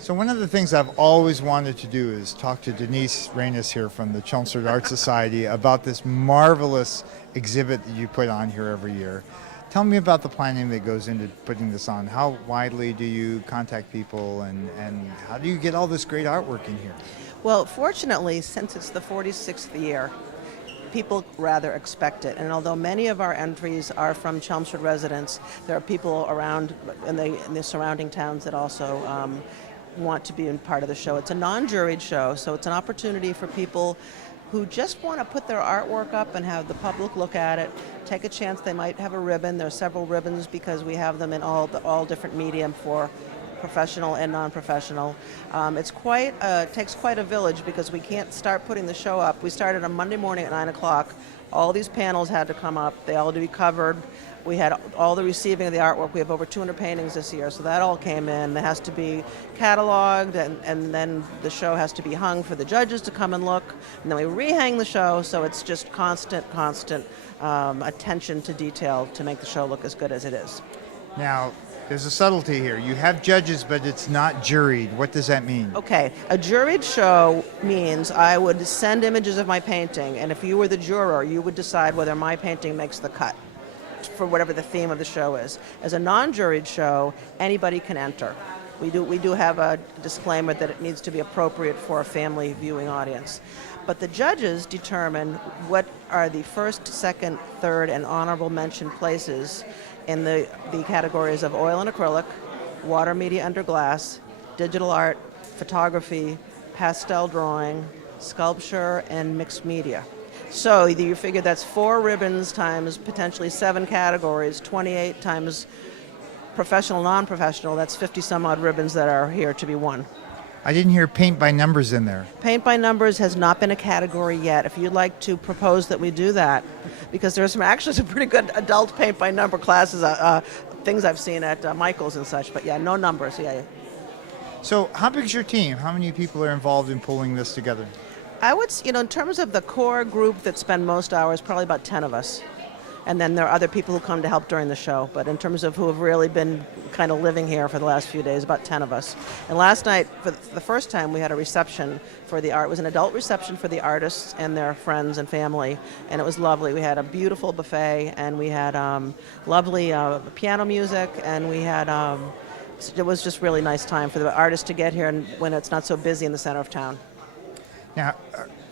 So one of the things I've always wanted to do is talk to Denise Rainis here from the Chelmsford Art Society about this marvelous exhibit that you put on here every year. Tell me about the planning that goes into putting this on. How widely do you contact people and how do you get all this great artwork in here? Well, fortunately, since it's the 46th year, people rather expect it. And although many of our entries are from Chelmsford residents, there are people around in the surrounding towns that also want to be in part of the show. It's a non-juried show, so it's an opportunity for people who just want to put their artwork up and have the public look at it, take a chance. They might have a ribbon. There are several ribbons because we have them in all different medium for professional and non-professional. It takes quite a village because we can't start putting the show up. We started on Monday morning at 9 o'clock. All these panels had to come up. They all had to be covered. We had all the receiving of the artwork. We have over 200 paintings this year, so that all came in. It has to be cataloged, and then the show has to be hung for the judges to come and look. And then we rehang the show, so it's just constant attention to detail to make the show look as good as it is. Now, there's a subtlety here. You have judges, but it's not juried. What does that mean? Okay, a juried show means I would send images of my painting, and if you were the juror, you would decide whether my painting makes the cut for whatever the theme of the show is. As a non-juried show, anybody can enter. We do have a disclaimer that it needs to be appropriate for a family viewing audience. But the judges determine what are the first, second, third, and honorable mention places in the categories of oil and acrylic, water media under glass, digital art, photography, pastel drawing, sculpture, and mixed media. So you figure that's 4 ribbons times potentially 7 categories, 28 times professional, non-professional, that's 50 some odd ribbons that are here to be won. I didn't hear paint by numbers in there. Paint by numbers has not been a category yet. If you'd like to propose that we do that, because there's some pretty good adult paint by number classes, things I've seen at Michael's and such, but yeah, no numbers, yeah. So how big is your team? How many people are involved in pulling this together? I would, in terms of the core group that spend most hours, probably about 10 of us. And then there are other people who come to help during the show. But in terms of who have really been kind of living here for the last few days, about 10 of us. And last night, for the first time, we had a reception for the art. It was an adult reception for the artists and their friends and family. And it was lovely. We had a beautiful buffet, and we had lovely piano music, and we had, it was just really nice time for the artists to get here and when it's not so busy in the center of town. Now,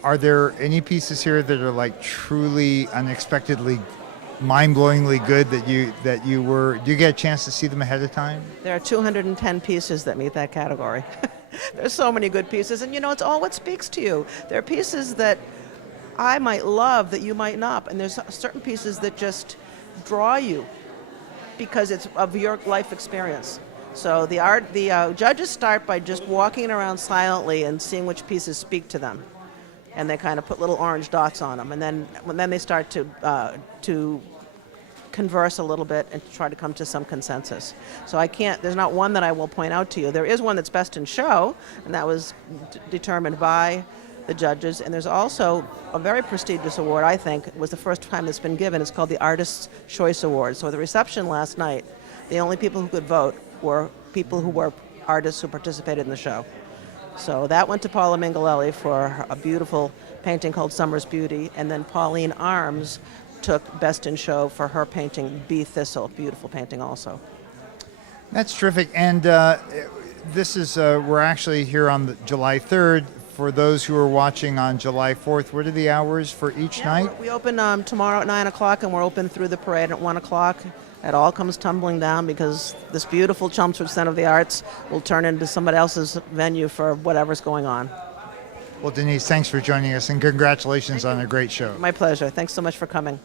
are there any pieces here that are like truly unexpectedly mind-blowingly good that do you get a chance to see them ahead of time? There are 210 pieces that meet that category. There's so many good pieces, and it's all what speaks to you. There are pieces that I might love that you might not, and there's certain pieces that just draw you because it's of your life experience. So the judges start by just walking around silently and seeing which pieces speak to them, and they kind of put little orange dots on them, and then they start to converse a little bit and try to come to some consensus. So there's not one that I will point out to you. There is one that's best in show, and that was determined by the judges, and there's also a very prestigious award, I think. It was the first time it's been given. It's called the Artist's Choice Award. So at the reception last night, the only people who could vote were people who were artists who participated in the show. So that went to Paula Mingalelli for a beautiful painting called Summer's Beauty, and then Pauline Arms took Best in Show for her painting Bee Thistle, beautiful painting also. That's terrific, and this is we're actually here on July 3rd. For those who are watching on July 4th, what are the hours for each night? We open tomorrow at 9 o'clock, and we're open through the parade at 1 o'clock. It all comes tumbling down because this beautiful Chelmsford Center of the Arts will turn into somebody else's venue for whatever's going on. Well, Denise, thanks for joining us, and congratulations on a great show. My pleasure. Thanks so much for coming.